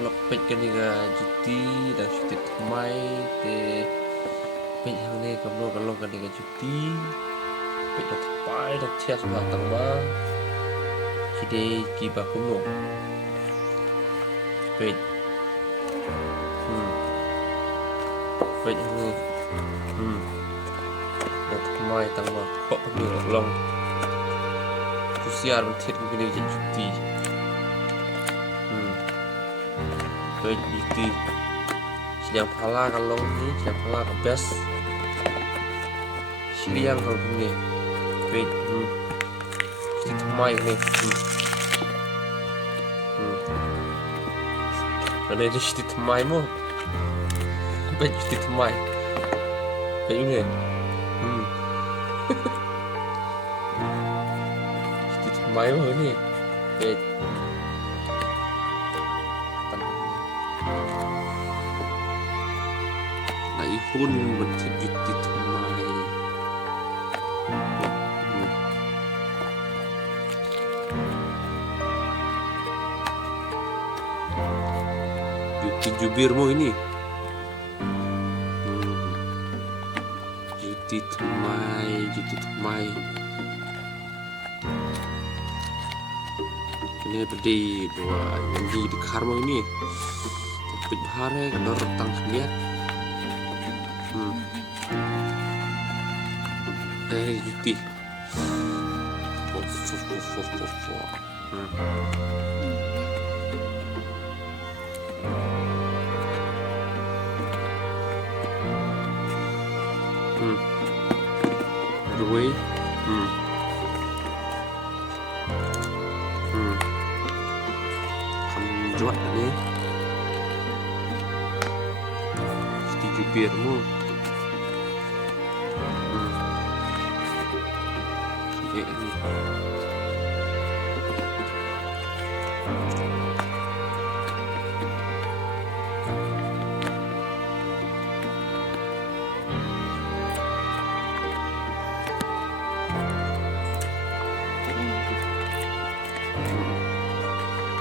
lokpej kan ni ga juti dan juti mai te pej hang ni kamno kalong kan ni ga juti pej da pai da tias ba tang ba kide ki ba kumno pej pej hang ni da mai tang ba kok ni long kusiar man thiet ni ga juti pej juti sedang pala kalong ni sedang pala ke best siang kalau ni pej juti mai ni Ano yung juti mai mo pej juti mai pej ni juti mai mo ni pej Ihun berjudi tumai Juti jubirmu ini Juti tumai ini berdiri dua di karma ini tapi bahare kadar tang lihat juti Đuôi Không chót đi Setuju biarmu Kayak ini